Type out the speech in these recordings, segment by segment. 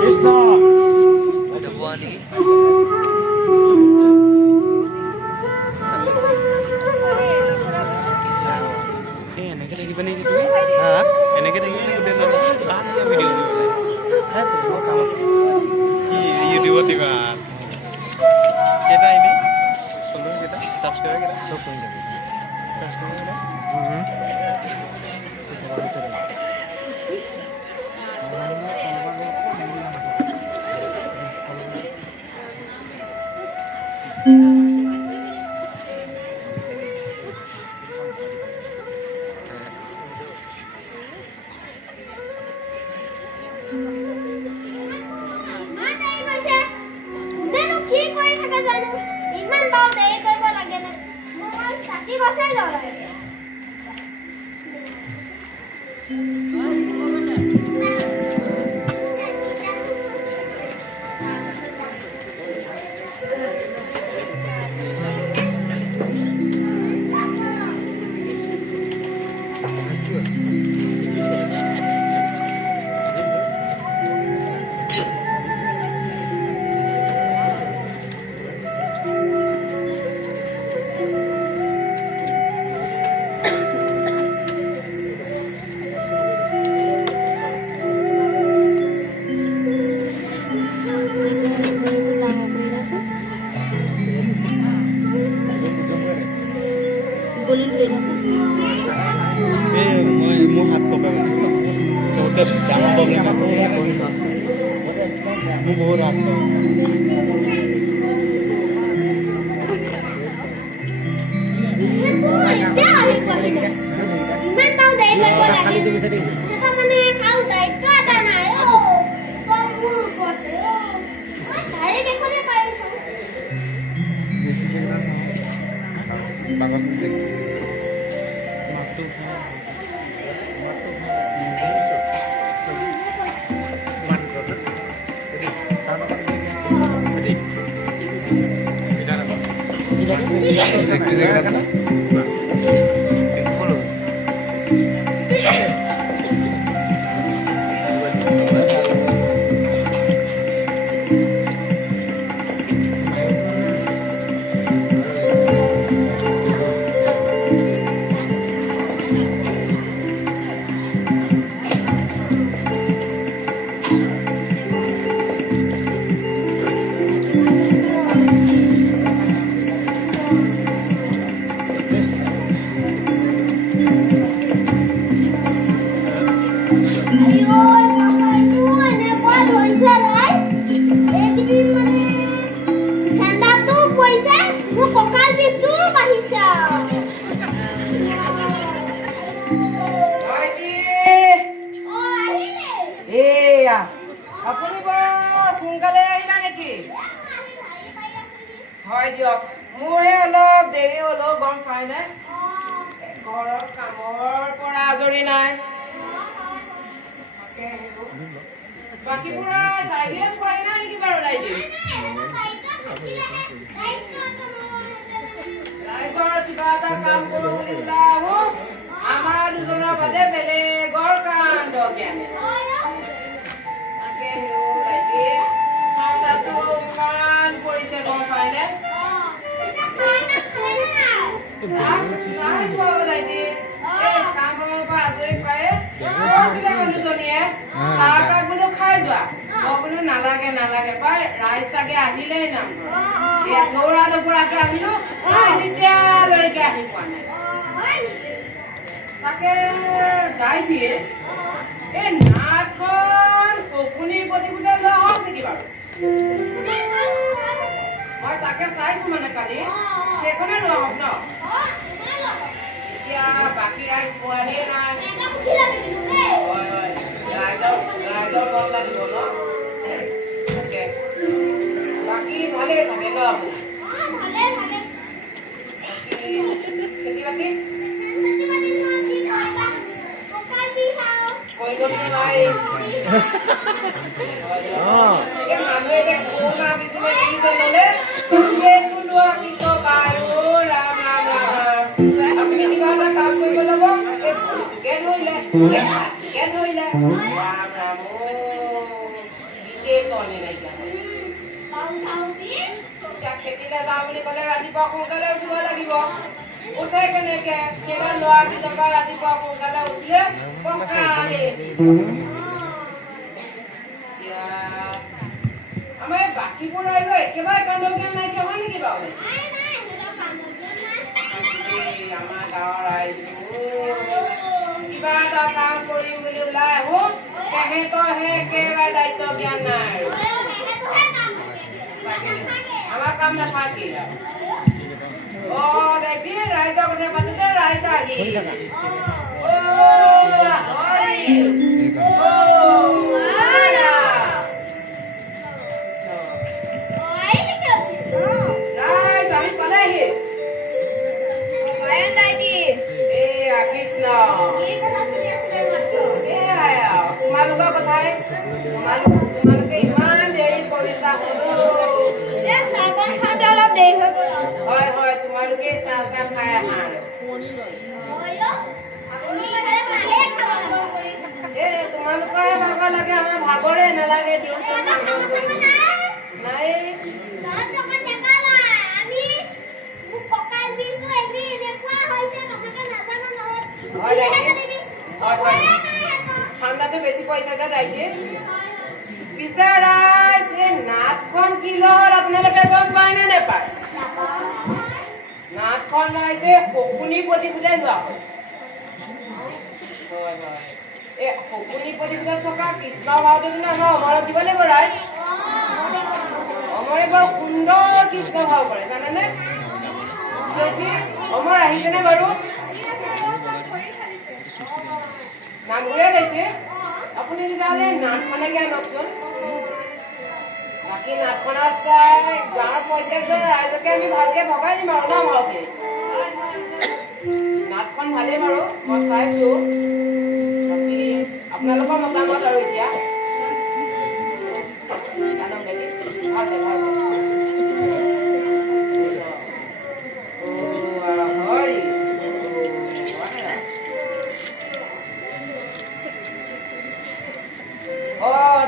কৃষ্ণ বোৱা নেকি এনেকে থাকিবা নেকি তুমি এনেকে থাকিবা নে গোটেই ভিডিঅ' দিবলৈ কাম আছে কি ইউটিউবত দিবা কেইটা এনেই ফলোৱাৰ কেইটা ছাবস্ক্ৰাইবাৰ কেইটা চব কৰি দিবি মোৰ হাত কপা চবতে ডাঙৰ প্ৰব্লেম আছে মোৰ বহুত হাত মোৰে অলপ দেৰি হলো গম পাইনে ঘৰৰ কামৰ পৰা আজৰি নাই বাকী পুৰা যাইয়ে খুৱাই নাই নেকি বাৰু ৰাইজে ৰাইজৰ কিবা এটা কাম কৰোঁ বুলি ওলাই আহো আমাৰ দুজনৰ বাদে বেলেগৰ কাণ্ড জ্ঞানে ঠাণ্ডাটো ইমান পৰিছে গম পাইনে নালাগে নালাগে পাই ৰাইজ চাগে আহিলেই নাম দৌৰা দৌৰাকে আহিলো এতিয়ালৈকে আহি পোৱা নাই তাকে গাই দিয়ে এই নাটখন শকুনিৰ প্ৰতি বোলে লোৱা হওক নেকি বাৰু মই তাকে চাইছো মানে কালি সেইখনে লোৱা হওক ন এতিয়া বাকী ৰাইজ পোৱাহে নাই হয় হয় ৰাইজৰ মন লাগিব ন তাকে বাকী ভালেই থাকে ন খেতি বাতি কৰিব নোৱাৰি মানুহে যে কৰোণা পিছলে কি যে ল'লে সেইটো লোৱা পিছত বাৰু ৰাম ৰাম ৰাম আপুনি কিবা এটা কাম কৰিব ল'ব এই ভৰিটোকে ধৰিলে ৰাম ৰাম একেই তনে নাইকিয়া হ'ল। এতিয়া খেতিলৈ যাওঁ বুলি ক'লে ৰাতিপুৱা সোনকালে উঠিব লাগিব। উঠে কেনেকে? সেইবাৰ ল'ৰা কেইজনবা ৰাতিপুৱা সোনকালে উঠিলে পকালে। এতিয়া আমাৰ বাকীবোৰ ৰাইজৰ একেবাৰে কান্দৰ জ্ঞান নাইকিয়া হয় নেকি বাৰু? আমাৰ গাঁৱৰ ৰাইজবোৰ কিবা এটা কাম কৰিম বুলি ওলাই আহো, তেহেঁতৰহে একেবাৰে দায়িত্ব জ্ঞান নাই। আমাৰ কাম নাথাকেই আৰু। দেখি ৰাইজৰ কথা পাতোতে ৰাইজ আহি ৰাইজ আহি পালেহি। কৃষ্ণ তোমালোকৰ কথাই তোমালোকে ইমান দেৰি কৰিছা। হয় হয়, তোমালোকে চাহকাপ খাই আহা আৰু তোমালোকৰে ভাগৰ লাগে, আমাৰ ভাগৰে নালাগে। নাই ঠাণ্ডাটো বেছি পইচাতে যাইছে। পিছে ৰাইজ এই নাটখন কি হ'ল আপোনালোকে গম পায় নে নেপায়? নাটখন ৰাইজে শকুনিপতি বোলে লোৱা হ'ল। হয় হয়, এই শকুনিপতিত থকা কৃষ্ণ ভাওটো কিন্তু আমাৰ অমৰক দিব লাগিব ৰাইজ। অমৰে বৰ সুন্দৰ কৃষ্ণ ভাও কৰে জানেনে? অমৰ আহিছেনে বাৰু? নামঘৰে গৈছে। আপুনি তেতিয়াহ'লে নাটখনকে আনকচোন। বাকী নাটখনত চাই গাঁৱৰ প্ৰত্যেকজন ৰাইজকে আমি ভালকে ভগাই দিম আৰু ন ভালকে। নাটখন ভালেই বাৰু, মই চাইছো। বাকী আপোনালোকৰ মতামত আৰু এতিয়া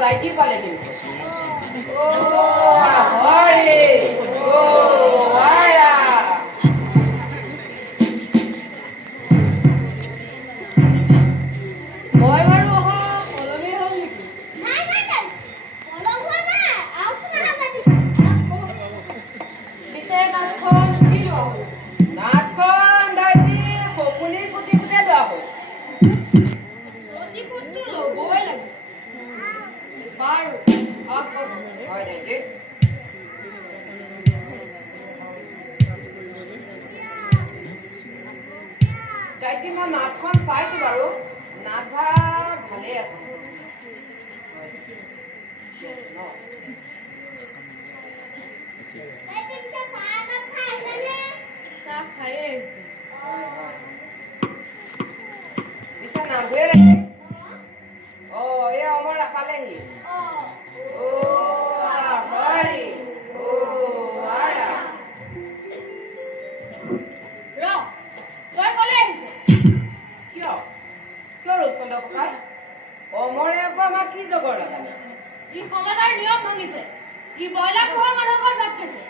দায়িত্ব পালে কিন্তু মই বাৰু অহা কলমে হ'ল নেকি? পিছে নাটখন কি লোৱা হ'ল? নাটখন দায়িত্ব শকুনিৰ প্ৰতিভূতে লোৱা হ'ল। প্ৰতিভূতটো ল'বই লাগে বাৰু। হয় নেকি? দায়িত্ব মই নাটখন চাইছো বাৰু, নাট ভাগ ভালেই আছে। অমৰে আকৌ আমাক কি জগৰ লগালে? ই সমাজৰ নিয়ম ভাঙিছে। ই ব্ৰইলাৰ খোৱা মানুহৰ ভাত খাইছে।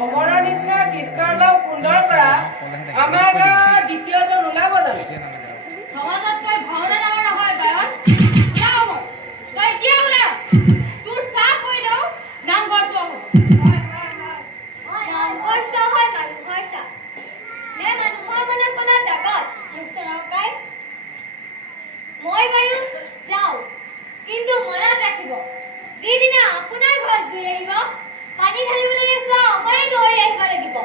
অমৰৰ নিচিনা কৃষ্ণৰ লগ সুন্দৰ কৰা আমাৰ গাঁৱত দ্বিতীয়জন ওলাব জানো? সমাজতকৈ ভাওনা ডাঙৰ নহয় বায়ন। তই এতিয়া ওলা, তোৰ চাহ কৈ দিওঁ নামঘৰ চোৱা হ'ল। মই বাৰু যাওঁ, কিন্তু মনত ৰাখিব, যিদিনা আপোনাৰ ঘৰত জুই আহিব, পানী ঢালিবলৈ চোৱা অমৰে দৌৰি আহিব লাগিব।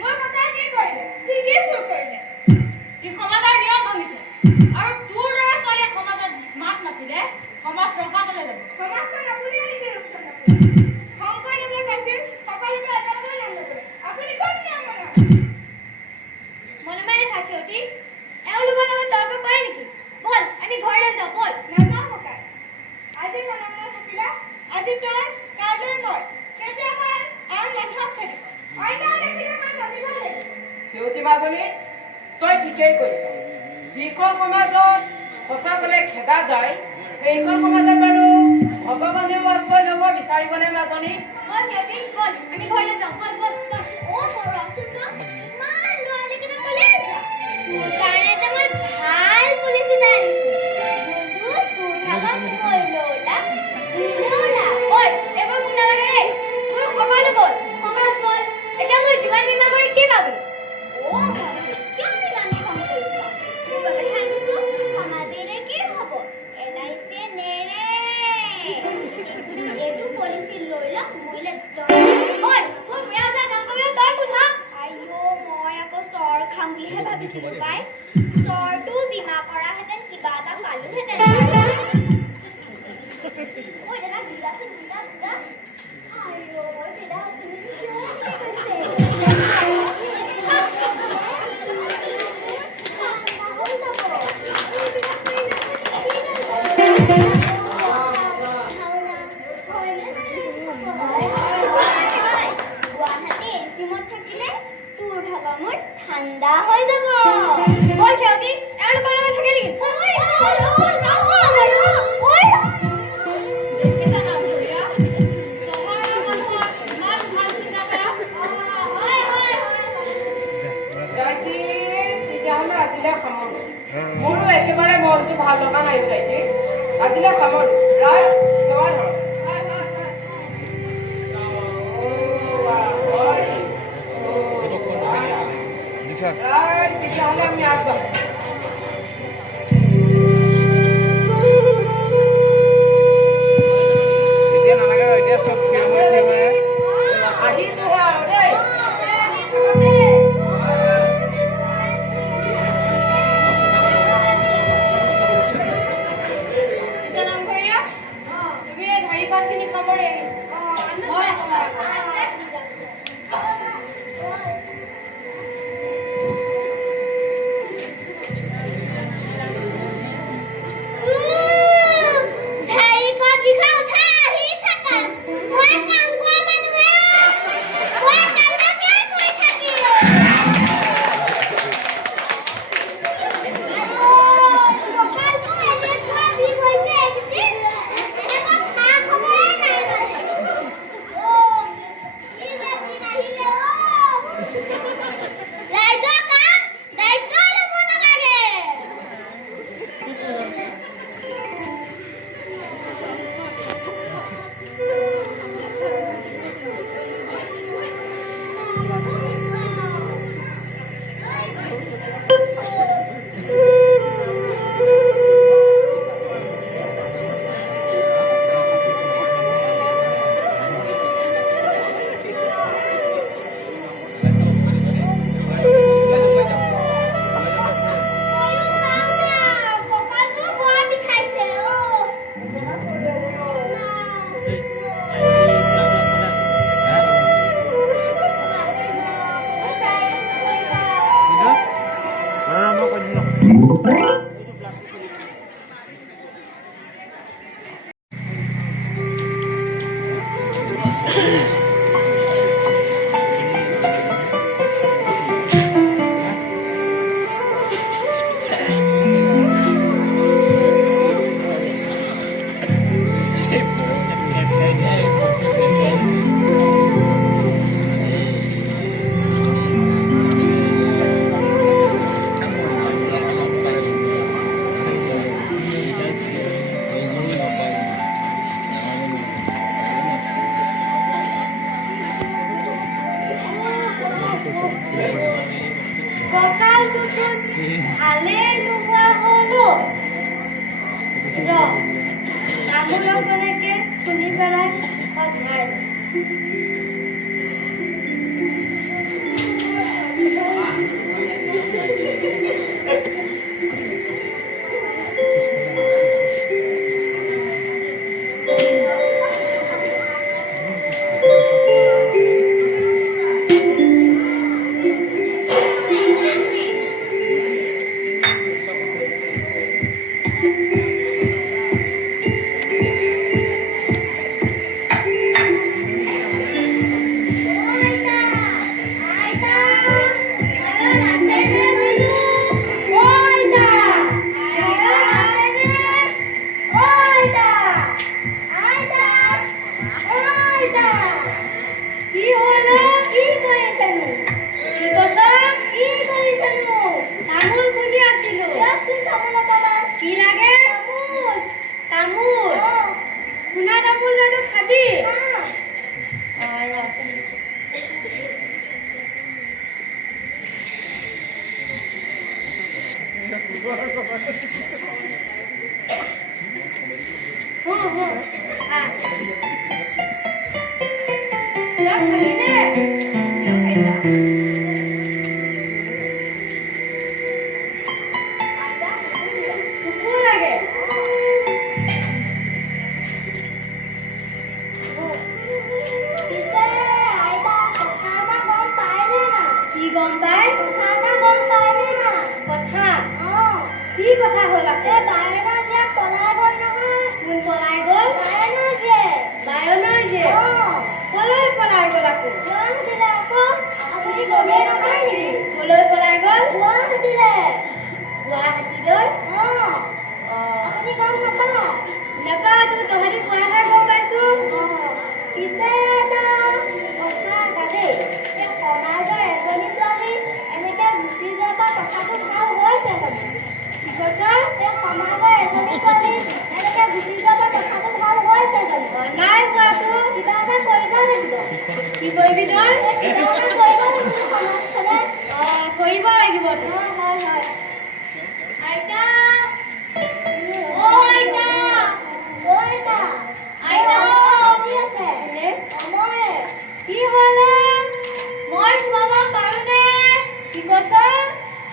মই কথা কি কৰিলে? সি কি চুৰ কৰিলে? ই সমাজৰ নিয়ম ভাঙিছে। আৰু তোৰ দৰে ছোৱালীয়ে সমাজত মাত মাতিলে সমাজ ৰখাতলৈ যাব। সমাজখন আপুনিয়ে নেকি ৰক্ষণ নকৰে? শংকৰদেৱে কৈছিল সকলোকে এটাকৈ নাম নকৰে। আপুনি কোন নিয়ম মানে? মনে মনে থাকি অতি এওঁলোকৰ লগত তৰ্ক কৰে নেকি? বল আমি ঘৰলৈ যাওঁ, বল। নাযাওঁ ককাই। আজি মনে মনে থাকিলে আজি তই, কাইলৈ মই। কেতিয়া মই ঠিকেই কৈছ যিখন সমাজত সঁচা ক'লে খেদা যায় সেইখন সমাজত বাৰু ভগৱানেও আশ্ৰয় ল'ব বিচাৰিবনে মাজনী বল সিহঁতি বল আমি ঘৰলৈ যাওঁ বল বল বল অ মোৰ ৰচোন ন ইমান ল'ৰালে কিনে ক'লে আহিছা মোৰ কাৰণে যে মই ভাল পুলিচ এটা আনিছোঁ বন্ধু তোৰ ভাগত কৈ ল'লা ঐ এইবোৰ মোক নালাগে দেই মোৰ সকলো গ'ল সমাজ গ'ল এতিয়া মই জীৱন বীমা কৰি কি পাবি অ কিয় নিলামী কাম কৰিছ তোৰ বাবে আনিছোঁ সমাজেৰে কি হ'ব LIC নেৰে এইটো পলিচি লৈ ল মইলে ঐ মোৰ বিয়া যা কাম কৰিব তই কোন হা আইও মই আকৌ চৰ খাম বুলিহে ভাবিছিলোঁ পাই চৰটো বীমা কৰাহেঁতেন কিবা এটা পালোহেঁতেন ঐ দাদা বুজাচোন বুজা বুজা আইও দাদা তুমি কিয় ঠাণ্ডা হৈ যাব বল সিহঁতি এওঁলোকৰ লগত থাকে নেকি দেখিছা না ভৰিয়া চহৰৰ মানুহৰ ইমান ভাল চিন্তা কৰা দাইটি তেতিয়াহ'লে আজিলৈ সামৰো মোৰো একেবাৰে মনটো ভাল লগা নাই দাইটি আজিলৈ সামৰো ৰাইজ সেৱা ধৰক তেতিয়াহ'লে আমি আগবাঢ়ো এতিয়া নালাগে আৰু এতিয়া চব থিয় হৈ আহিছোহে আৰু দেই এতিয়া নামঘৰীয়া তুমি এই ঢাৰি কাঠখিনি সামৰি মই ভালেই নোহোৱা হ'লো তামোলক এনেকে খুলি পেলাই সধাই চিৰা খালি নে কিয় খাইছা কুকুৰ লাগে পিছে আইতা কথা এটা গম পায়নে না কি গম পাই কথা এটা গম পায়নে না কথা অঁ কি কথা হ'ল আকৌ বায়নৰ জীয়েক পলাই গ'ল নহয় কোন পলাই গ'ল বায়নৰ জীয়েক বায়নৰ জীয়েক অঁ কলৈ পলাই গ'ল আকৌ গুৱাহাটীলৈ আকৌ আপুনি গমেই নাপায় নেকি কলৈ পলাই গ'ল গুৱাহাটীলৈ গুৱাহাটীলৈ অঁ অঁ আপুনি গম নাপায় নেপাতো তহঁতি কোৱাহে গম পাইছো পিছে এটা কথা এটা দেই এই সমাজৰ এজনী ছোৱালী এনেকে গুচি যোৱাৰ পৰা কথাটো ভাল হৈছে জানো কি কৈছ এই সমাজৰ এজনী ছোৱালী এনেকে গুচি যোৱাৰ পৰা কথাটো ভাল হৈছে জানো নাই কোৱাতো কিবা এটা কৰিব লাগিব কি কৰিবি তই কিবা এটা কৰিব লাগিব সমাজখনে অঁ কৰিব লাগিব তই হয় হয় আইতা অ' আইতা অ' আইতা আইতা কি আছে এনে মই কি হ'লে মই সোমাব পাৰোঁনে কি কৈছ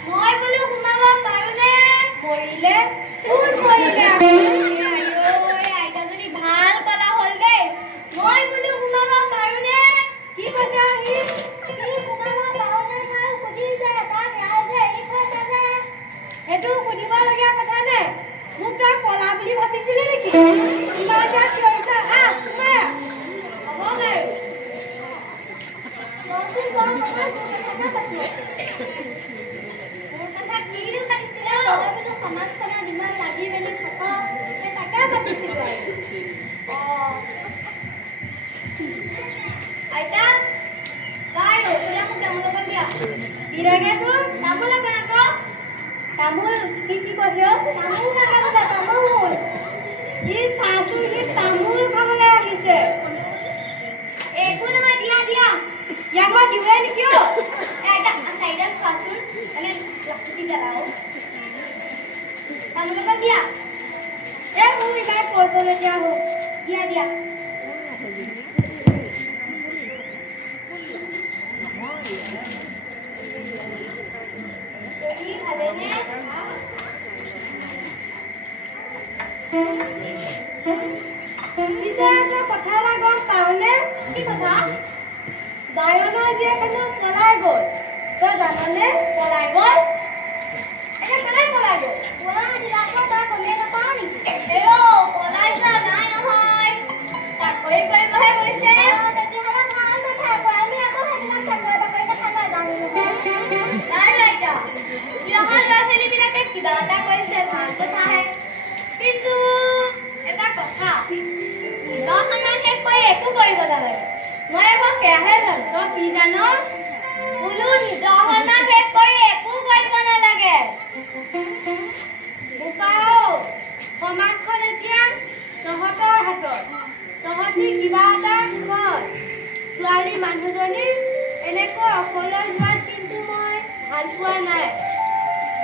মই বোলো সোমাব পাৰোঁনে মৰিলে কোন মৰিলে আকৌ আইঅ' আইতাজনী ভাল কলা হ'ল দেই মই বোলো সোমাব পাৰোঁনে কি কৈছে সি সি সোমাব পাৰোঁনে নাই সুধিছে তাক ৰাইজে এৰি থৈছে যে সেইটো সুধিবলগীয়া কথা নাই মোক তই কলা বুলি ভাবিছিলি নেকি ইমান যে চিঞৰিছ আহ তোমাৰ হ'ব বাৰু ৰচোন কোৱা কথা তোৰ কথা পাতি মোৰ কথা কিনো পাতিছিলে তই বোলো সমাজখনত ইমান লাগি মেলি থাক সেই তাকে পাতিছিলোঁ আৰু আইতা বাৰু এতিয়া মোক তামোল অকণ দিয়া কি লাগে তোৰ তামোল অকণ আকৌ তামোল কি কি কৈছে অ? তামোল লাগে বোলে তামোল সি চাচোন সি তামোল খাবলৈ আহিছে একো নহয় দিয়া দিয়া ইয়াক মই দিওঁৱে নেকি অ আইতা চাইডাল খোৱাচোন মানে লাচুটি জ্বলাও তামোল অকণ দিয়া এই মোক ইমান কৈছ যেতিয়া মোক দিয়া দিয়া দেহি ভালেনে পিছে তই কথা এটা গম পাৱনে কি কথা বায়নৰ জীয়েক হেনো পলাই গ'ল তই জাননে পলাই গ'ল এতিয়া কেলে পলাই গ'ল গুৱাহাটীত আকৌ তই গমেই নাপাৱ নেকি পলাই যোৱা নাই নহয় চাকৰি কৰিবহে গৈছে তেতিয়াহ'লে ভাল কথা আকৌ আমি আকৌ সেইবিলাক চাকৰি বাকৰি কথা নাজানো নহয় বাৰু আইতা সিহঁতৰ ল'ৰা ছোৱালীবিলাকে কিবা এটা কৰিছে ভাল কথাহে কিন্তু এটা কথা নিজৰ সন্মান শেষ কৰি একো কৰিব নালাগে মই আকৌ সেয়াহে জানো তই কি জান বোলো নিজৰ সন্মান শেষ কৰি একো কৰিব নালাগে বোপাও সমাজখন এতিয়া তহঁতৰ হাতত তহঁতি কিবা এটা কৰ ছোৱালী মানুহজনী এনেকৈ অকলে যোৱাত কিন্তু মই ভাল পোৱা নাই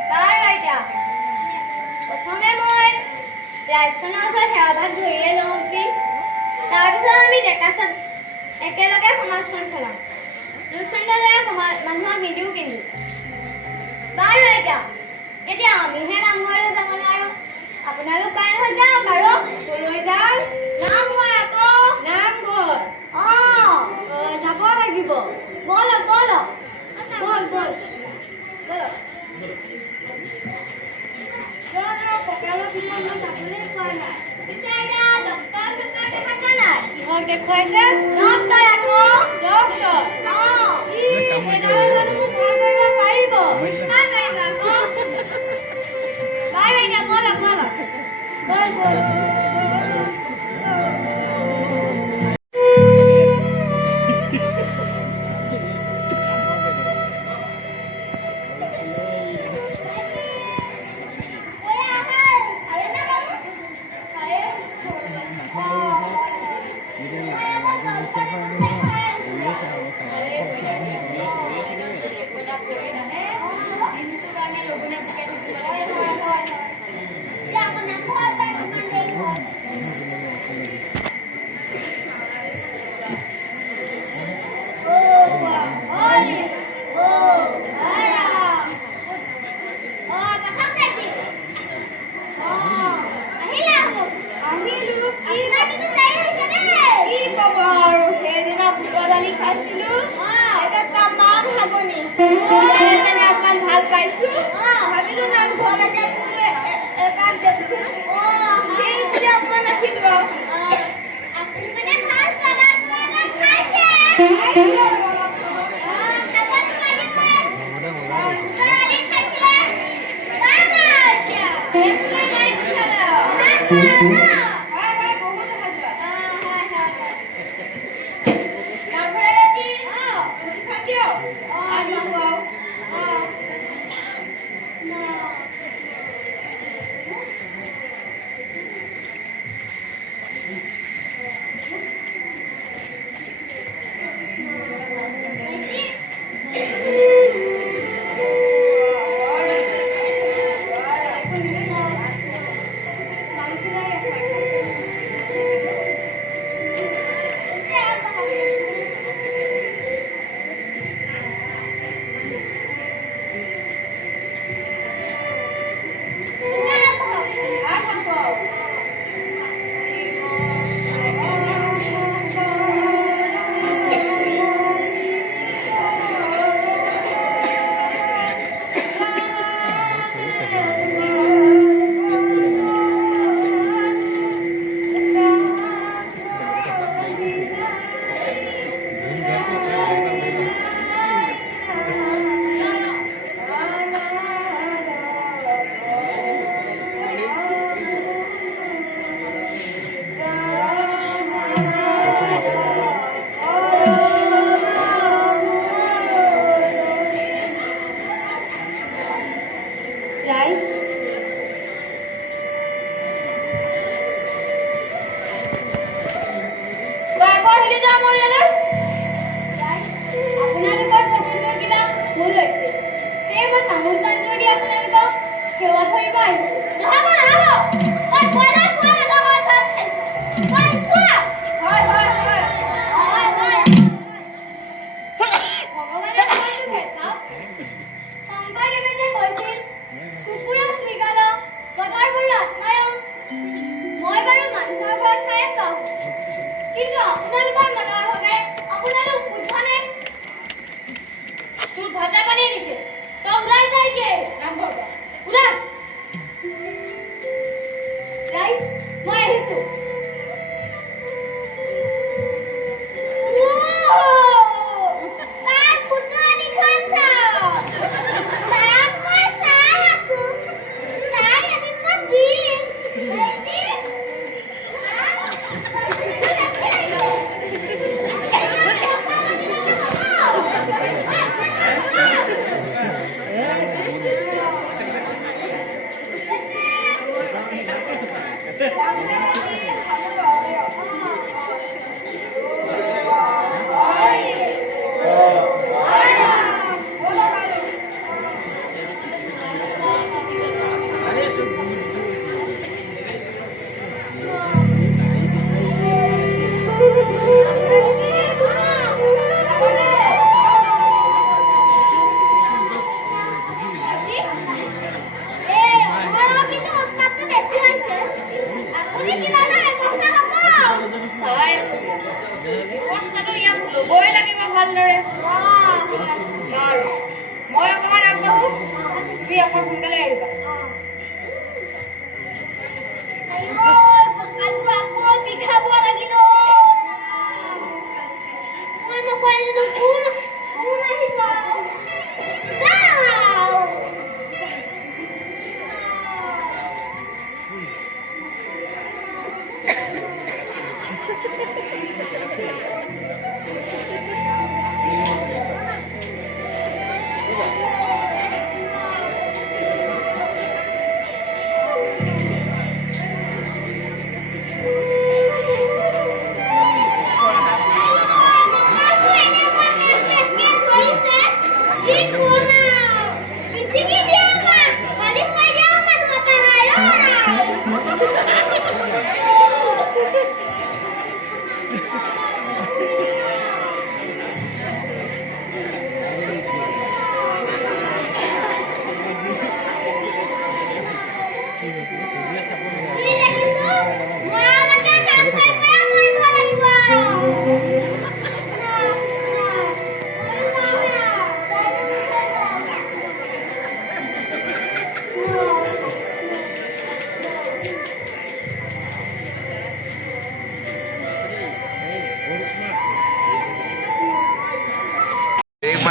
বাৰু আইতা প্ৰথমে মই ৰাইজখনৰ ওচৰত সেৱা ভাগ ধৰিয়ে লওঁ কি তাৰপিছত আমি ডেকা একেলগে সমাজখন চলাম লোকচানৰ দৰে মানুহক নিদিওঁ কিন্তু বাৰু আইতা এতিয়া আমিহে নামঘৰলৈ যাব নোৱাৰোঁ আপোনালোক পাৰে নহয় যাওক আৰু কলৈ যাম নামঘৰ আকৌ নামঘৰ অঁ যাব লাগিব ব'লক ব'লক বল বল ব'লক কঁকালৰ বিষত মই যাবলৈ পোৱা নাই পিছে আইতা ডক্তৰ চক্তৰ দেখাইছা নাই কিহক দেখুৱাইছে ডক্তৰ আকৌ ডক্তৰ অঁ সেইডালে জানো মোক ভাল কৰিব পাৰিব নিশ্চয় পাৰিব আকৌ বাৰু আইতা ব'লক ব'লক বল বল Saya খাইছিলো এটা তামাম হাগনি সেইকাৰণে অকমান ভাল পাইছো ভাবিলো নামঘৰলৈকে এপাক দেখো সেই অকমান আহিলো আপুনি মানে ভাল জাগা খাইছে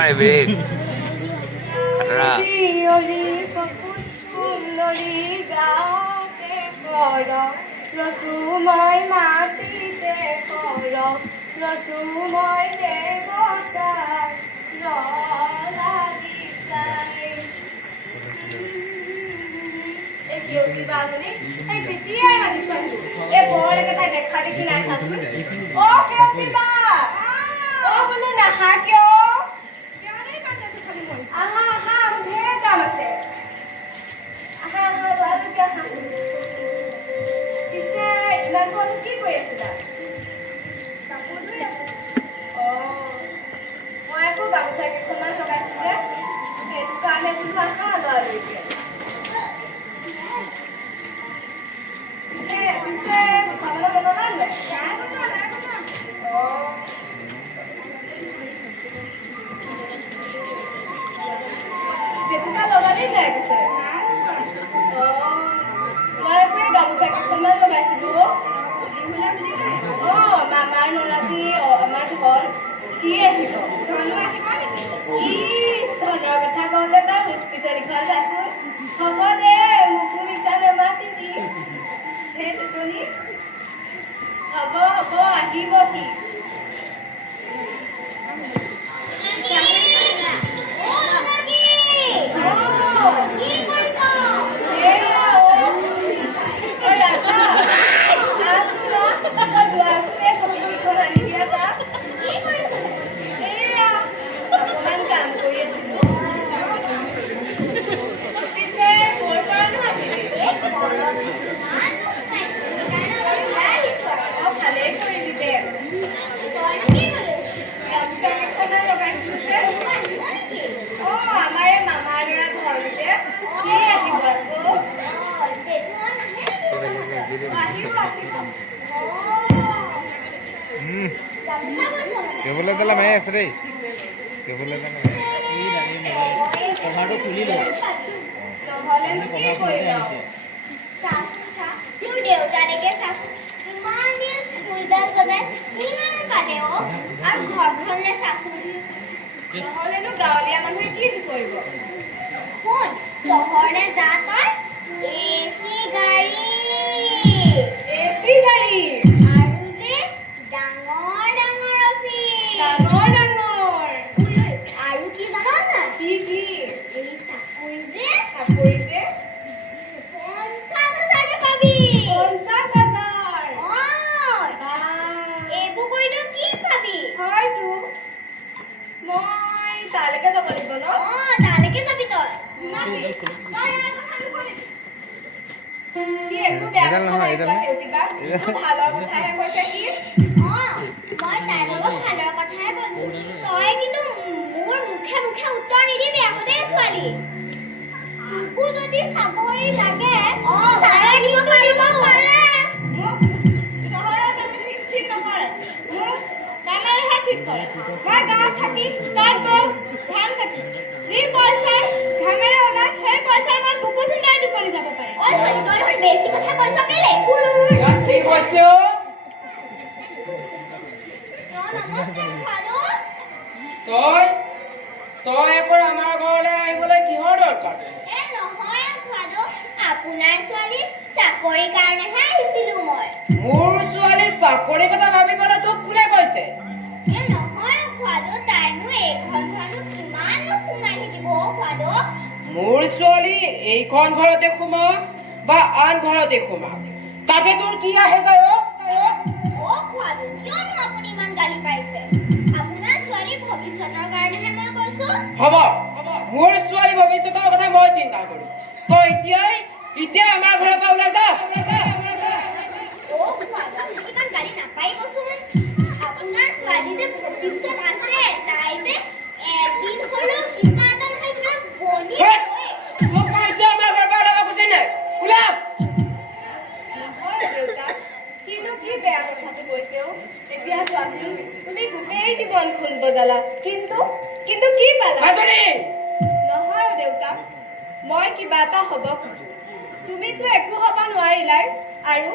মাৰিবি দেই খাতৰা জিয়লি কপুত সুন্দৰী গাতে কৰ ৰচুময় মাটিতে কৰ ৰচুময় দেৱতাৰ লাগি চাই কিবা শুনি এই তেতিয়াই মাতিছো এই বৰলৈকে তাই দেখা দেখি নাই চাচোন অ কেউতি বা অ বোলো নাহা কিয় আহা আহা ঢেৰ কাম আছে আহা আহা লৰালৰিকে আহা পিছে ইমান ঘৰটো কি কৰি আছিলা কাপোৰ ধুই আছো অ মই আকৌ গামোচা কেইখনমান লগাইছো যে সেইটো কাৰণে বোলো আহা লৰালৰিকে পিছে খাবলৈ বনোৱা নাই নাই বনোৱা অ যেনেকা লগালেই নাই পিছে মই আকৌ এই গামোচা কেইখনমান লগাইছিলো মামাৰ নৰাজি আমাৰ ধন কি আহিব ধনো আহিব নেকি ধনৰ কথা কওঁতে তই হস্পিটেলখন যাচোন হ'ব দে মোকো বিচাৰ নামাতিবি হে টুটনি হ'ব হ'ব আহিব সি কেবলে তালা মাৰি আছে দেই কেবলে তালা কভাৰটো খুলি লওঁ নহ'লেনো গাঁৱলীয়া মানুহে কি কৰিব শুন চহৰলে যা তই এচি গাড়ী আৰু যে ডাঙৰ ডাঙৰ অফিচ আৰু কি জান নাই কি এই চাকৰি যে 50,000 পাবি 50,000 এইবোৰ কৰিলে কি পাবি হয়তো মই তালৈকে যাব লাগিব ন তালৈকে যাবি তই কি একো বেয়া কথা নাই কোৱা কেউতিবা ভালৰ কথাহে কৈছে কি মই তাইৰ লগত ভালৰ কথাহে কৈছো তই কিন্তু মোৰ মুখে মুখে উত্তৰ নিদিবি আকৌ দেই ছোৱালী তোকো যদি চাকৰি লাগে চাই দিব পাৰিব পাৰে মোক চহৰৰ কামে ঠিক নকৰে মোক কামেৰেহে ঠিক কৰে মই গাঁৱত থাকি তাত বওঁ ধান কাটি যি পইচা ঘামেৰে ওলাই সেই পইচাই মই বুকু ভিন্দাই টোপনি যাব পাৰে ঐ ছোৱালী তই দেখোন বেছি কথা কৈছ কেলে কি কৈছে নমস্কাৰ খালো তই আকৌ আমাৰ ঘৰলৈ আহিবলৈ কিহৰ দৰকাৰ নহয় খালো আপোনাৰ ছোৱালীৰ চাকৰিৰ কাৰণেহে আহিছিলো মই মোৰ ছোৱালী চাকৰি কথা ভাবিবলৈ তোক কোনে কৈছে নহয় খালো তাইনো এইখন ঘৰনো কিমাননো সোমাই থাকিব খালো মোৰ ছোৱালী এইখন ঘৰতে সোমা বা আন ঘৰতে সোমা তাতে তোৰ কি আহে যায় খালো কিয়নো আপুনি ইমান গালি পাইছে আপোনাৰ ছোৱালীৰ ভৱিষ্যতৰ কাৰণেহে মই কৈছো হ'ব মোৰ ছোৱালী ভৱিষ্যতৰ কথা মই চিন্তা কৰিম তই এতিয়া আমাৰ ঘৰৰ পৰা ওলাই যা খালো আপুনি ইমান গালি নাপাৰিবচোন আপোনাৰ ছোৱালী যে ভৱিষ্যত আছে তাই যে এদিন হ'লেও কিবা এটা নহয় কিবা বনি তোক মই এতিয়া আমাৰ ঘৰৰ পৰা ওলাব কৈছে নাই ওলা কি বেয়া কথাটো কৈছেও এতিয়া চোৱাচোন তুমি গোটেই জীৱনখন বজালা কিন্তু কি পালা নহয় দেউতা মই কিবা এটা হ'ব খোজো তুমিতো একো হ'ব নোৱাৰিলাই আৰু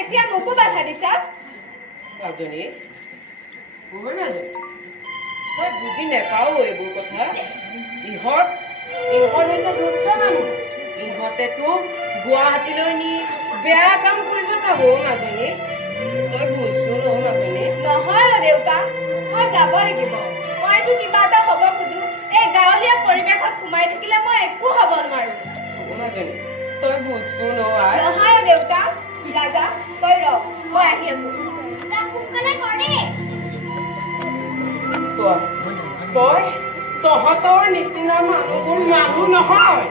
এতিয়া মোকো বাধা দিছা মাজনী তই বুজি নাপাও এইবোৰ কথা ইহঁত হৈছে দুষ্ট মানুহ ইহঁতেতো গুৱাহাটীলৈ নি বেয়া কাম কৰিব চাব মাজনী তই বুজছো ন মাজনী নহয় অ দেউতা মই যাব লাগিব মইতো কিবা এটা হ'ব খোজো এই গাঁৱলীয়া পৰিৱেশত সোমাই থাকিলে মই একো হ'ব নোৱাৰো মাজনী তই বুজছো ন আই নহয় অ দেউতা ৰাজা তই ৰ মই আহি আছো সোনকালে কৰে তহঁতৰ নিচিনা মানুহবোৰ মানুহ নহয়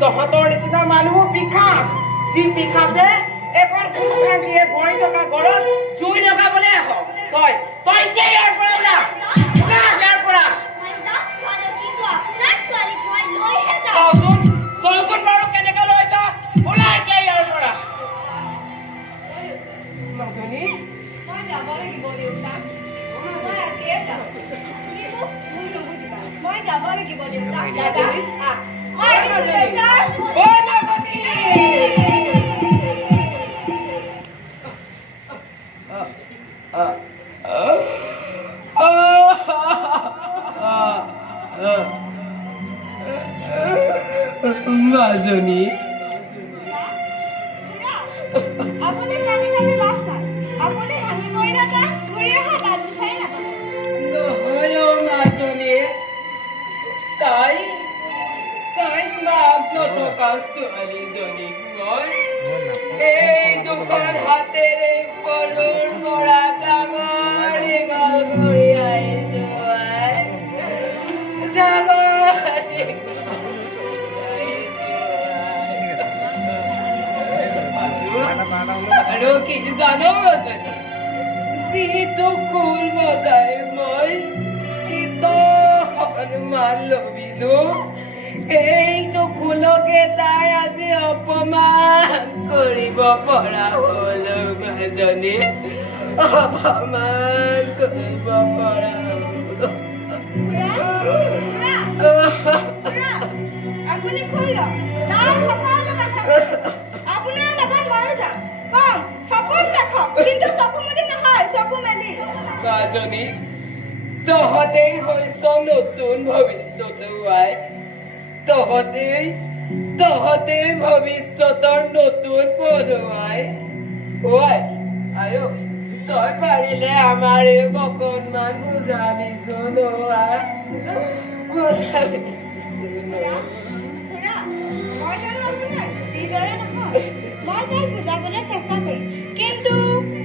তহঁতৰ নিচিনা মানুহবোৰ পিখাচ যি পিখাচে এখন শান্তিৰে ভৰি থকা ঘৰত জুই লগাবলৈ আহ তই এতিয়া ইয়াৰ পৰা ওলা ইয়াৰ পৰা চোৱাচোন বাৰু কেনেকে লৈছা ওলা এতিয়া ইয়াৰ পৰা মাজনী মই যাব লাগিব দেউতা মই আজিয়ে যাওঁ তুমি মোক ভুল নুবুজিবা মই যাব লাগিব দেউতা ৰাজা আহ মই আহিছো দেউতা ঐ মাজনী মাজনী আপুনি কালি কালি লাভ নাই আপুনি ভাঙি পৰি নাযায় ঘূৰি অহা বাট বিচাৰি নাপাব নহয় মাজনী তাই মাক নথকা ছোৱালীজনীক মই এই দুখন হাতেৰে সৰুৰ পৰা ডাঙৰ দীঘল কৰি আহিছো আৰু কি জানো মাজনী যিটো খোল বজাই মই সন্মান লবিলো এইটো খোলকে তাই আজি অপমান কৰিব পৰা হল মাজনী অপমান কৰিব পৰা আপুনি খোল লওক তাৰ সকলো কথা আপোনাৰ লগত ময়ো যাম কম সপোন দেখক কিন্তু চকু মুদি নহয় চকু মেলি মাজনী তহঁতেই হৈছ নতুন ভৱিষ্যত আই তহঁতেই ভৱিষ্যতৰ নতুন পঢ়ুৱাই ঐ আয়ো তই পাৰিলে আমাৰ এই অকণমান বুজাবিচোন খুৰা মই জানো আপোনাৰ যিদৰে নহয় মই তাইক বুজাবলৈ চেষ্টা কৰিম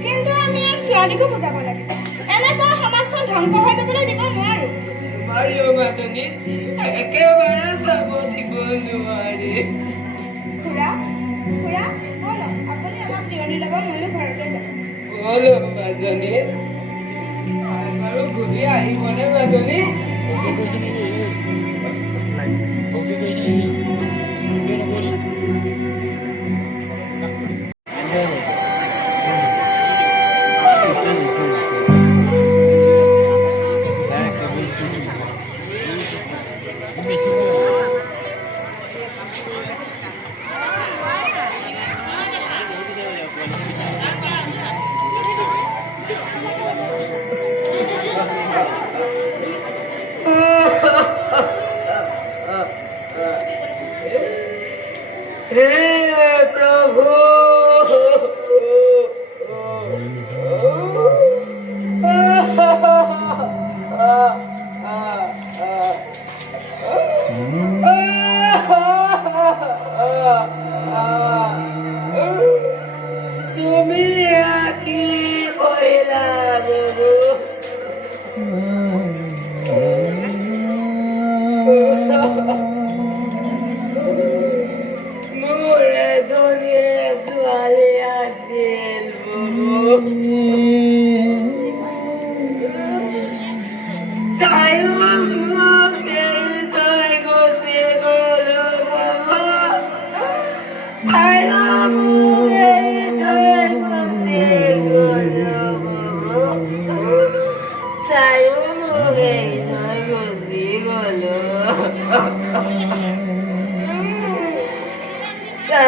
কিন্তু আমি এক ছোৱালীকো বুজাব লাগিব এনেকৈ সমাজখন ধ্বংস হৈ যাবলৈ দিব নোৱাৰো নোৱাৰিও মাজনী একেবাৰে যাব দিব নোৱাৰি খুৰা ব'লক আপুনি আমাক জিৰণি ল'ব ময়ো ঘৰলৈ যাম বলো মাজনী আৰু ঘূৰি আহিবনে মাজনী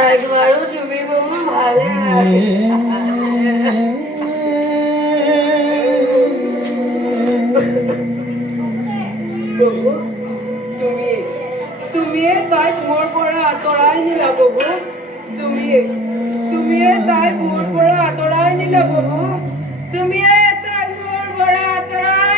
একবাৰও তুমি বহু ভালো প্ৰভু তুমিয়ে তাইক মোৰ পৰা আঁতৰাই নিলা প্ৰভু তুমিয়ে তাইক মোৰ পৰা আঁতৰাই নিলা প্ৰভু তুমিয়ে তাইক মোৰ পৰা আঁতৰাই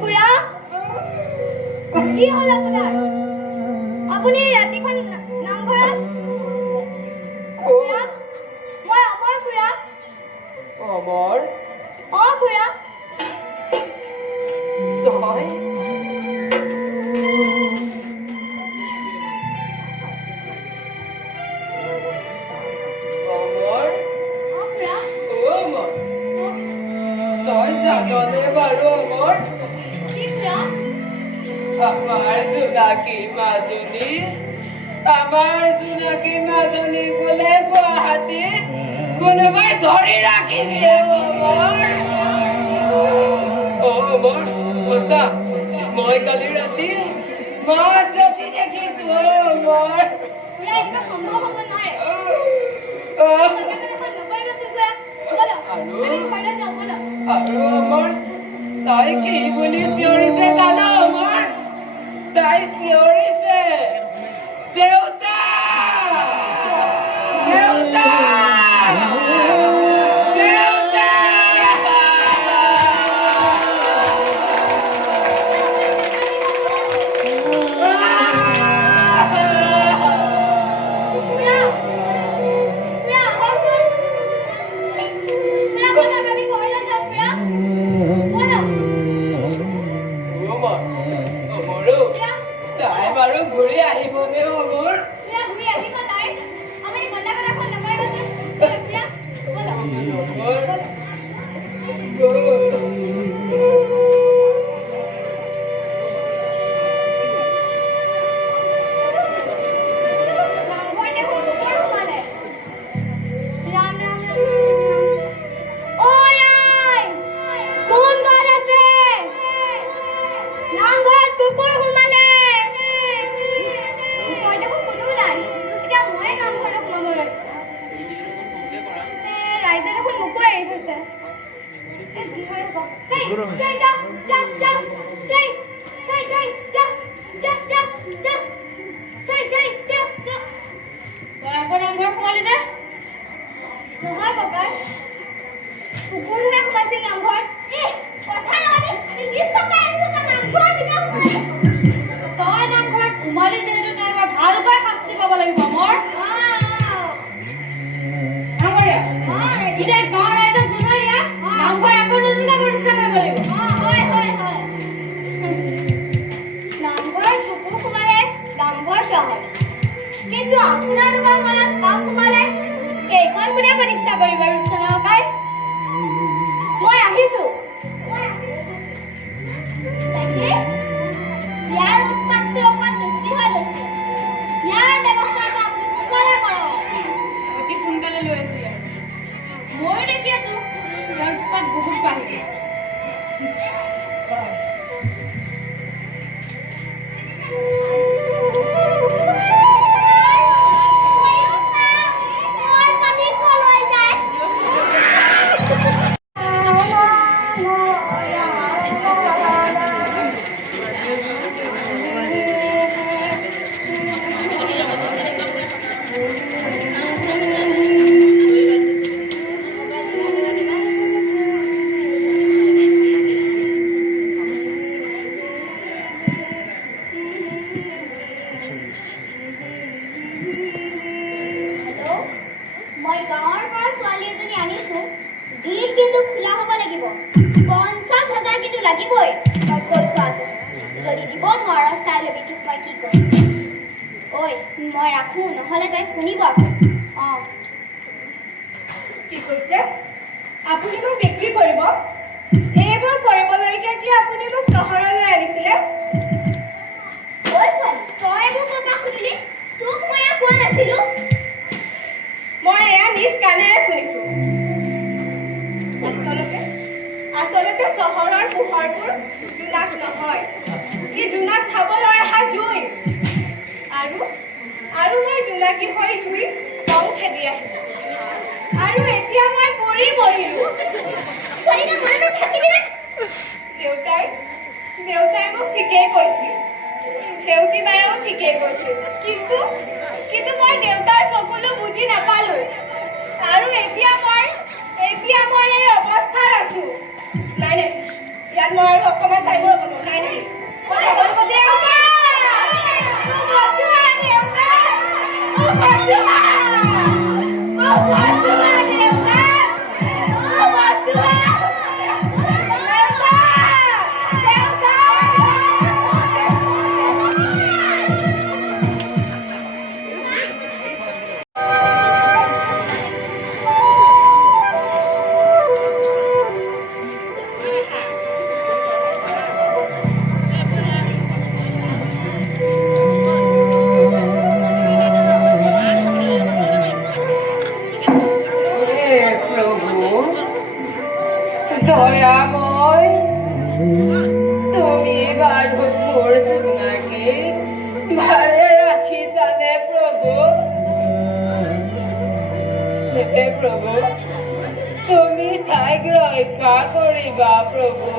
খুৰা কি হ'ল আপোনাৰ আপুনি ৰাতিখন নামঘৰত খুৰা মই অমৰ খুৰা অমৰ খুৰা তই অমৰ খুৰা অমৰ তই জাননে বাৰু অমৰ কি খুৰা আমাৰ জোনাকী মাজনী বোলে গুৱাহাটীত কোনোবাই ধৰি ৰাখিছে অমৰ সঁচা মই কালি ৰাতি মাছ ৰাতি দেখিছো অমৰ খুৰা এনেকুৱা সম্ভৱ হ'ব নোৱাৰে নকৰিবচোন খুৰা ব'লক আমি ঘৰলৈ যাওঁ ব'লক আৰু অমৰ তাই কি বুলি চিঞৰিছে জানা অমৰ তাই চিঞৰিছে দেউতা দেউতা দেউতা খুৰা খুৰা আহকচোন খুৰা ব'লক আমি ঘৰলৈ যাওঁ খুৰা ব'লক অমৰো তাই বাৰু ঘূৰি আহিবনে অমৰ খুৰা ঘূৰি আহিব তাই আপুনি কন্দা কটাখন নকৰিবচোন ব'লক খুৰা ব'লক অমৰ ব'লক নামঘৰ দেখোন কুকুৰ সোমালে ৰাম ৰাম ৰাম অ' ৰাই কোন ঘৰত আছে নামঘৰত কুকুৰ সোমালে ওচৰত দেখোন কোনো নাই এতিয়া ময়ে নামঘৰলৈ সোমাব লাগে ৰাইজে দেখোন মোকো এৰি থৈছে এই যি হয় হ'ব হেই যাই যা যা যা যাই যাই যাই যা যা যা যা যাই যাই যা যা তই আকৌ নামঘৰ সোমালি নে নহয় ককাই কুকুৰহে সোমাইছিল নামঘৰত কথা নহয় আমি নিজ ককাই আহিছো নামঘৰৰ ভিতৰত সোমাইছে তই নামঘৰত সোমালি যিহেতু তই এবাৰ ভালকৈ শাস্তি পাব লাগিব মোৰ নামঘৰীয়া এতিয়া গাঁৱৰ ৰাইজক জনাই দিয়া নামঘৰ আকৌ নতুনকৈ প্ৰতিষ্ঠা কৰিব লাগিব হয় হয় হয় নামঘৰত কুকুৰ সোমালে নামঘৰ চোৱা হয় কিন্তু আপোনালোকৰ ঘৰত কাক সোমালে কেইখন কোনে প্ৰতিষ্ঠা কৰিব ৰূপচন্দ্ৰ ককাই মই আহিছো তাকে ইয়াৰ উৎপাতটো অকণমান বেছি হৈ গৈছে ইয়াৰ ব্যৱস্থাটো আপুনি সোনকালে কৰক অতি সোনকালে লৈ আছো ইয়াৰ ময়ো দেখি আছো ইয়াৰ উৎপাত বহুত বাঢ়িছে ময়ো চাওঁ মোৰ পানী কলৈ যায় মই গাঁৱৰ পৰা ছোৱালী এজনী আনিছো দিল কিন্তু খোলা হ'ব লাগিব 50,000 কিন্তু লাগিবই মই কৈ থোৱা আছে যদি দিব নোৱাৰ চাই ল'বি তোক মই কি কৰিম ঐ মই ৰাখো নহ'লে তাই শুনিব আকৌ কি কৈছে আপুনি মোক বিক্ৰী কৰিব এইবোৰ কৰিবলৈকে কি আপুনি মোক চহৰলৈ আনিছিলে ঐ ছোৱালী তই মোক কথা সুধিলি তোক মই কোৱা নাছিলো মই এয়া নিজ কাণেৰে শুনিছো আচলতে চহৰৰ পোহৰবোৰ জোনাক নহয় দেউতাই মোক ঠিকেই কৈছিল সেউতী বায়েও ঠিকেই কৈছিল কিন্তু কিন্তু মই দেউতাৰ চকুলো বুজি নাপালো আৰু এতিয়া মই এই অৱস্থাত আছো নাই নাই ইয়াত মই আৰু অকণমান টাইম ৰ'ব নোৱাৰো নাই নাই মই দেউতা মোক বচোৱা দেউতা মোক বচোৱা মোক বচোৱা দেউতা মোক বচোৱা দয়াময় তুমি বাৰু মোৰ সোণাকে ভালে ৰাখিছানে প্ৰভু হে প্ৰভু তুমি তাইক ৰক্ষা কৰিবা প্ৰভু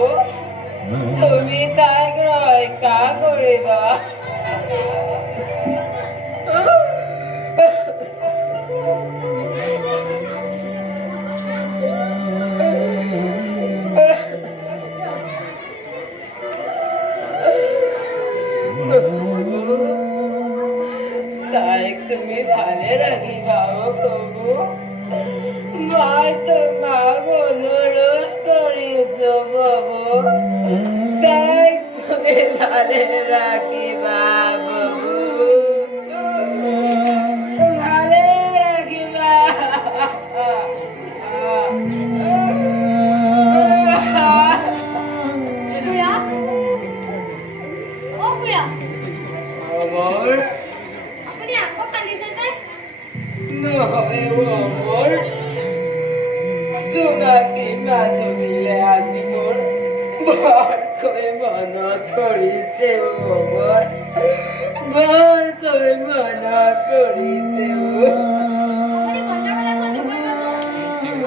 তুমি তাইক ৰক্ষা কৰিবা তাইক তুমি ভালে ৰাখিবা প্ৰভু মই তোমাক অনুৰোধ কৰিছো প্ৰভু তাইক তুমি ভালে ৰাখিবা প্ৰভু ভালে ৰাখিবা খুৰা অ খুৰা অমৰ আপুনি আকৌ কান্দিছে যে নহয় অমৰ জোনাকী মাজনীলে আজি মোৰ বৰকৈ মনত পৰিছে অমৰ বৰকৈ মনত পৰিছে আপুনি গণ্ডগোল এখন নকৰিবচোন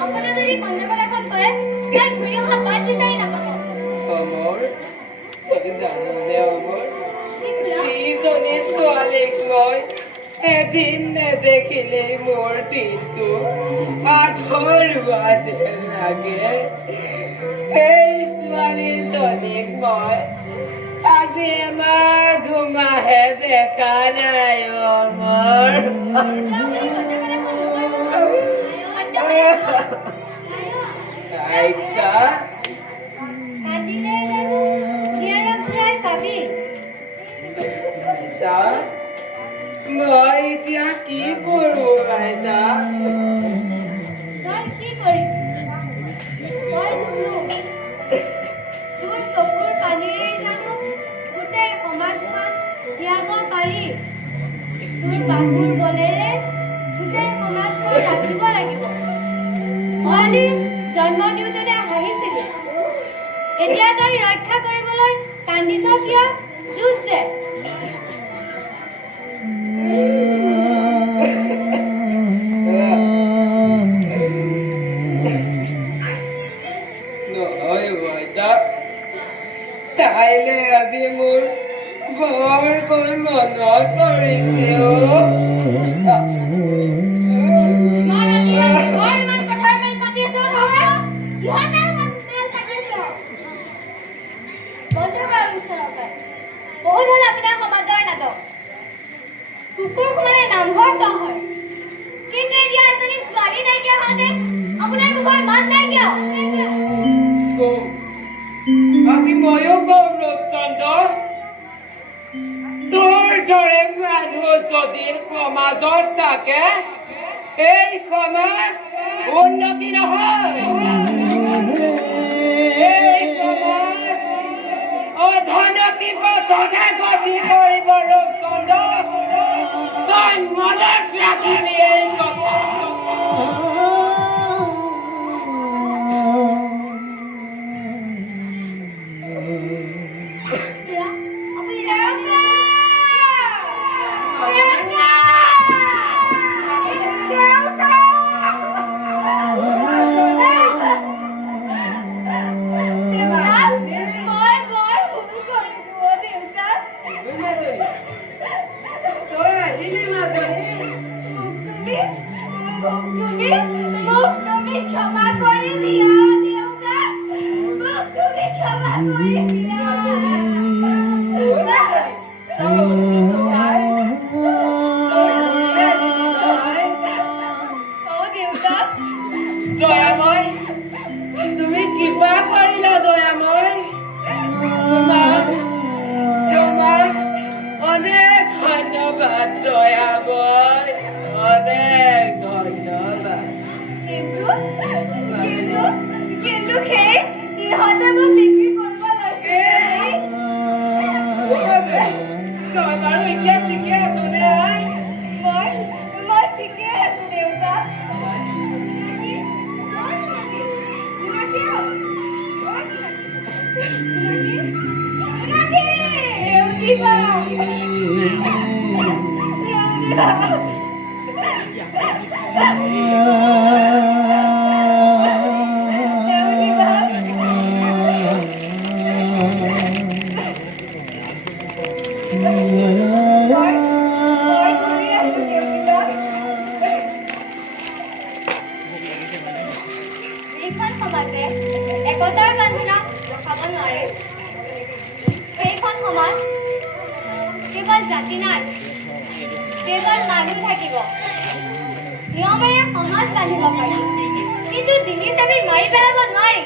আপুনি যদি গণ্ডগোল এখন কৰে তাই ঘূৰি অহা বাট বিচাৰি নাপাব অমৰ তই জাননে অমৰ কি খুৰা যিজনী ছোৱালীক মই এদিন নেদেখিলেই মোৰ দিনটো আধৰুৱা যেন লাগে সেই ছোৱালীজনীক মই আজি এমাহ দুমাহে দেখা নাই অমৰ আপুনি গণ্ডগোল এখন নকৰিবচোন আইতা কান্দিলে জানো হিয়াৰা ঘূৰাই পাবি আইতা মই এতিয়া কি কৰো আইতা তই কি কৰিবি তই গুৰু তোৰ চকুৰ পানীৰে জানো গোটেই সমাজখন ত্যাগ পাৰি তোৰ বাহুৰ বলেৰে গোটেই সমাজখন ৰাখিব লাগিব ছোৱালী জন্ম দিওঁতে হাঁহিছিলি এতিয়া তই ৰক্ষা কৰিবলৈ কান্দিছ কিয় যুঁজ দে নহয় আইতা তাইলে আজি মোৰ বৰকৈ মনত পৰিছে বহুত হ'ল আপোনাৰ সমাজৰ নাটক কুকুৰ সোমালে নামঘৰ চহৰ কিন্তু এতিয়া এজনী ছোৱালী নাইকিয়া হওঁতে আপোনাৰ মুখৰ মাত নাই কিয় আজি ময়ো কম ৰূপচন্দ্ৰ তোৰ দৰে মানুহ যদি সমাজত থাকে এই সমাজ উন্নতি নহয় এই সমাজ অধোন্নতি পথতহে গতি কৰিব ৰূপচন্দ্ৰ তই মনত ৰাখিবি এই কথা আপুনি মই বৰ ভুল দেউতা দয়াময় তুমি কিবা কৰিলা দয়াময় তোমাক অনেক ধন্যবাদ দয়াময় অনেক ধন্যবাদ কিন্তু কিন্তু কিন্তু সেই ইহঁতে মোক বিক্ৰী কৰিব লৈছে তই বাৰু এতিয়া ঠিকে আছো নে আই? মই ঠিকে আছো দেউতা এইখন সমাজে একতাৰ বান্ধোনক ৰখাব নোৱাৰে সেইখন সমাজ কেৱল জাতি নাই কেৱল মানুহ থাকিব নিয়মেৰে সমাজ বান্ধিব পাৰি কিন্তু ডিঙি চাবি মাৰি পেলাব নোৱাৰি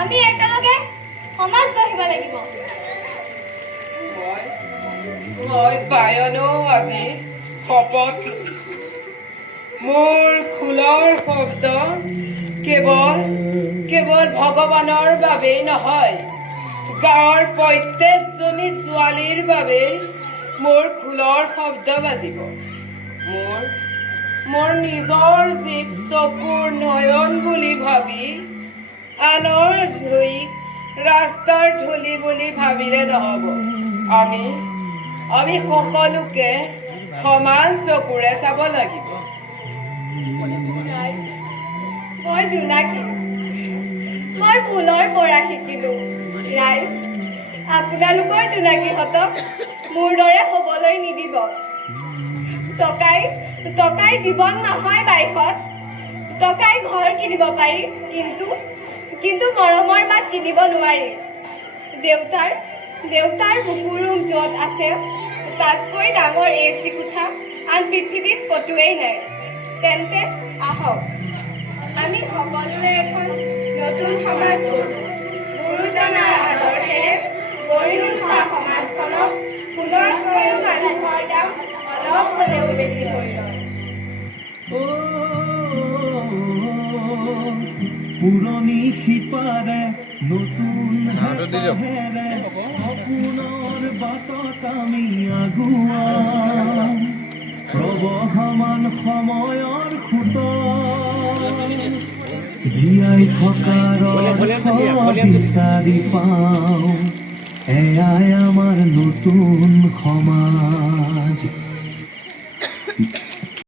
আমি একেলগে সমাজ গঢ়িব লাগিব মই পায়নো আজি শপত লৈছো মোৰ খোলৰ শব্দ কেৱল ভগৱানৰ বাবেই নহয় গাঁৱৰ প্ৰত্যেকজনী ছোৱালীৰ বাবে মোৰ খোলৰ শব্দ বাজিব মোৰ নিজৰ যি চকুৰ নয়ন বুলি ভাবি আনৰ ধুইক ৰাস্তাৰ ধূলি বুলি ভাবিলে নহ'ব আমি সকলোকে সমান চকুৰে চাব লাগিব মই জোনাকী মই ফুলৰ পৰা শিকিলো ৰাইজ আপোনালোকৰ জোনাকীহঁতক মোৰ দৰে হ'বলৈ নিদিব টকাই জীৱন নহয় বাইকত টকাই ঘৰ কিনিব পাৰি কিন্তু মৰমৰ বাট কিনিব নোৱাৰি দেউতাৰ বুকুৰুম য'ত আছে তাতকৈ ডাঙৰ AC কোঠা আন পৃথিৱীত ক'তোৱেই নাই তেন্তে আহক আমি সকলোৱে এখন নতুন সমাজ গুৰুজনাৰ আদৰ্শেৰে গঢ়ি উঠা সমাজখনক পুনৰকৈও মানুহৰ দাম অলপ হ'লেও বেছি কৰি লয় পুৰণি শিপাৰে নতুন হেপাহেৰে সপোনৰ বাটত আমি আগুৱাম প্ৰবহমান সময়ৰ সোঁত জীয়াই থকাৰ অৰ্থ বিচাৰি পাওঁ এয়াই আমাৰ নতুন সমাজ